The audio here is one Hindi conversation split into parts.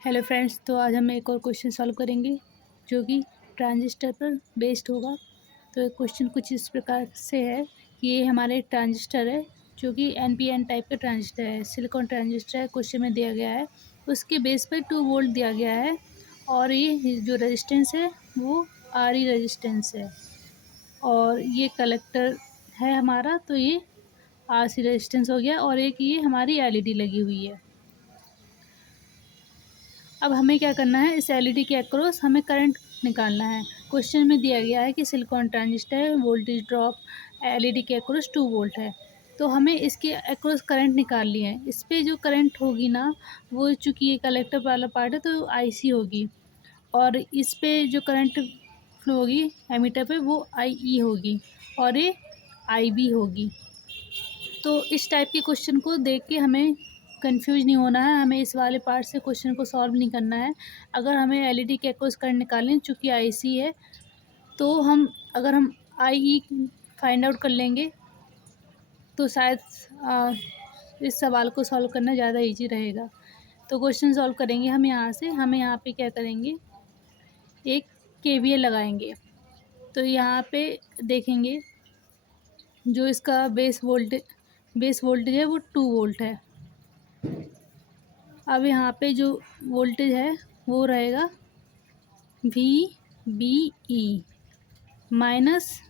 हेलो फ्रेंड्स, तो आज हम एक और क्वेश्चन सॉल्व करेंगे जो कि ट्रांजिस्टर पर बेस्ड होगा। तो ये क्वेश्चन कुछ इस प्रकार से है कि ये हमारे ट्रांजिस्टर है जो कि एनपीएन टाइप का ट्रांजिस्टर है, सिलिकॉन ट्रांजिस्टर है। क्वेश्चन में दिया गया है, उसके बेस पर 2 वोल्ट दिया गया है और ये जो रेजिस्टेंस है वो आर ई रेजिस्टेंस है और ये कलेक्टर है हमारा। तो ये आर सी रेजिस्टेंस हो गया और एक ये हमारी एलईडी लगी हुई है। अब हमें क्या करना है, इस एलईडी के अक्रॉस हमें करंट निकालना है। क्वेश्चन में दिया गया है कि सिलिकॉन ट्रांजिस्टर है, वोल्टेज ड्रॉप एलईडी के अक्रॉस 2 वोल्ट है। तो हमें इसके अक्रॉस करंट निकालनी है। इस पे जो करंट होगी ना, वो चूँकि ये कलेक्टर वाला पार्ट है तो आईसी होगी और इस पे जो करंट फ्लो होगी एमीटर पे वो आईई होगी और ये आईबी होगी। तो इस टाइप के क्वेश्चन को देख के हमें कंफ्यूज नहीं होना है, हमें इस वाले पार्ट से क्वेश्चन को सॉल्व नहीं करना है। अगर हमें एलईडी के अक्रॉस करंट निकालनी, चूँकि आईसी है, तो अगर हम आईई फाइंड आउट कर लेंगे तो शायद इस सवाल को सॉल्व करना ज़्यादा इजी रहेगा। तो क्वेश्चन सॉल्व करेंगे हम यहाँ से। हमें यहाँ पे क्या करेंगे, एक केवीएल लगाएंगे। तो यहाँ पे देखेंगे जो इसका बेस वोल्टेज है वो 2 वोल्ट है। अब यहाँ पे जो वोल्टेज है वो रहेगा वी बी ई माइनस,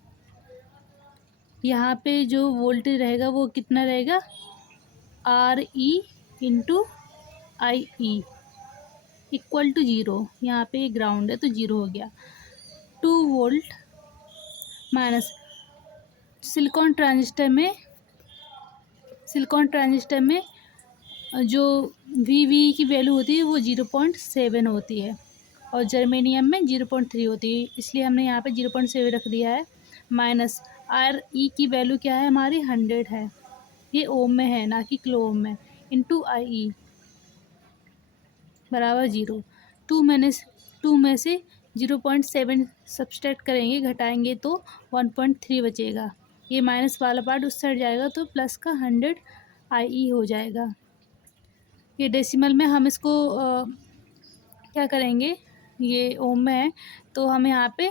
यहाँ पे जो वोल्टेज रहेगा वो कितना रहेगा, R E into I E equal to zero. यहाँ पे ग्राउंड है तो ज़ीरो हो गया। 2 वोल्ट माइनस सिलिकॉन ट्रांजिस्टर में जो वी की वैल्यू होती है वो 0.7 होती है और जर्मेनियम में 0.3 होती है, इसलिए हमने यहाँ पे 0.7 रख दिया है। माइनस आर ई की वैल्यू क्या है हमारी, 100 है, ये ओम में है ना कि किलो ओम में, इंटू आई ई बराबर 0। टू में से 0.7 सब्सट्रैक्ट करेंगे, घटाएंगे तो 1.3 बचेगा। ये माइनस वाला पार्ट उस साइड जाएगा तो प्लस का 100 आई ई हो जाएगा। ये डेसिमल में हम इसको क्या करेंगे, ये ओम में है तो हम यहाँ पे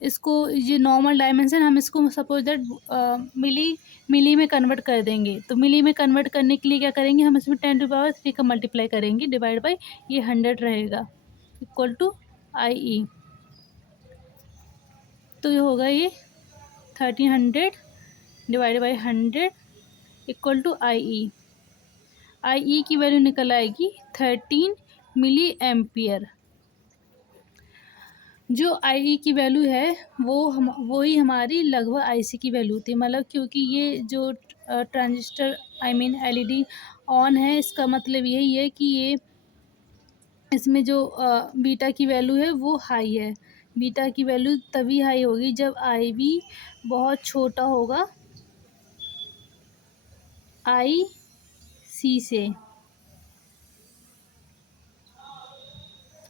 इसको, ये नॉर्मल डायमेंशन, हम इसको सपोज दैट मिली में कन्वर्ट कर देंगे। तो मिली में कन्वर्ट करने के लिए क्या करेंगे, हम इसमें 10⁻³ का मल्टीप्लाई करेंगे, डिवाइड बाई ये 100 रहेगा इक्वल टू आई ई। तो ये होगा ये 1300 डिवाइड बाई 100 इक्वल टू आई ई। आई ई की वैल्यू निकल आएगी 13 मिली एम्पियर। जो आई ई की वैल्यू है वो ही हमारी लगभग आई सी की वैल्यू थी। मतलब क्योंकि ये जो transistor I mean LED on है, इसका मतलब यही है कि ये इसमें जो बीटा की वैल्यू है वो हाई है। बीटा की वैल्यू तभी हाई होगी जब आई बी बहुत छोटा होगा आई सी से,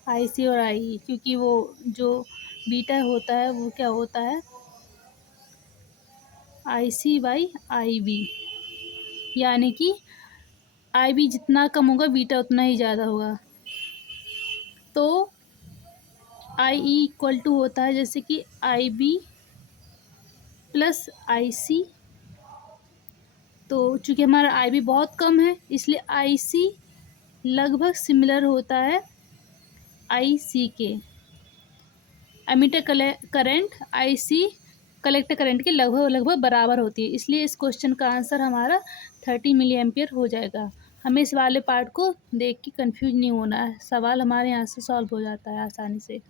आई सी और आई ई, क्योंकि वो जो बीटा होता है वो क्या होता है, I C by I B, यानी कि आई बी जितना कम होगा बीटा उतना ही ज़्यादा होगा। तो आई ई इक्वल टू होता है जैसे कि आई बी प्लस आई सी। तो चूँकि हमारा आई बी बहुत कम है इसलिए आई सी लगभग सिमिलर होता है आई सी के। Emitter current I C collector current के लगभग बराबर होती है, इसलिए इस क्वेश्चन का आंसर हमारा 30 मिली एम्पियर हो जाएगा। हमें इस वाले पार्ट को देख के कंफ्यूज नहीं होना है, सवाल हमारे यहाँ से सॉल्व हो जाता है आसानी से।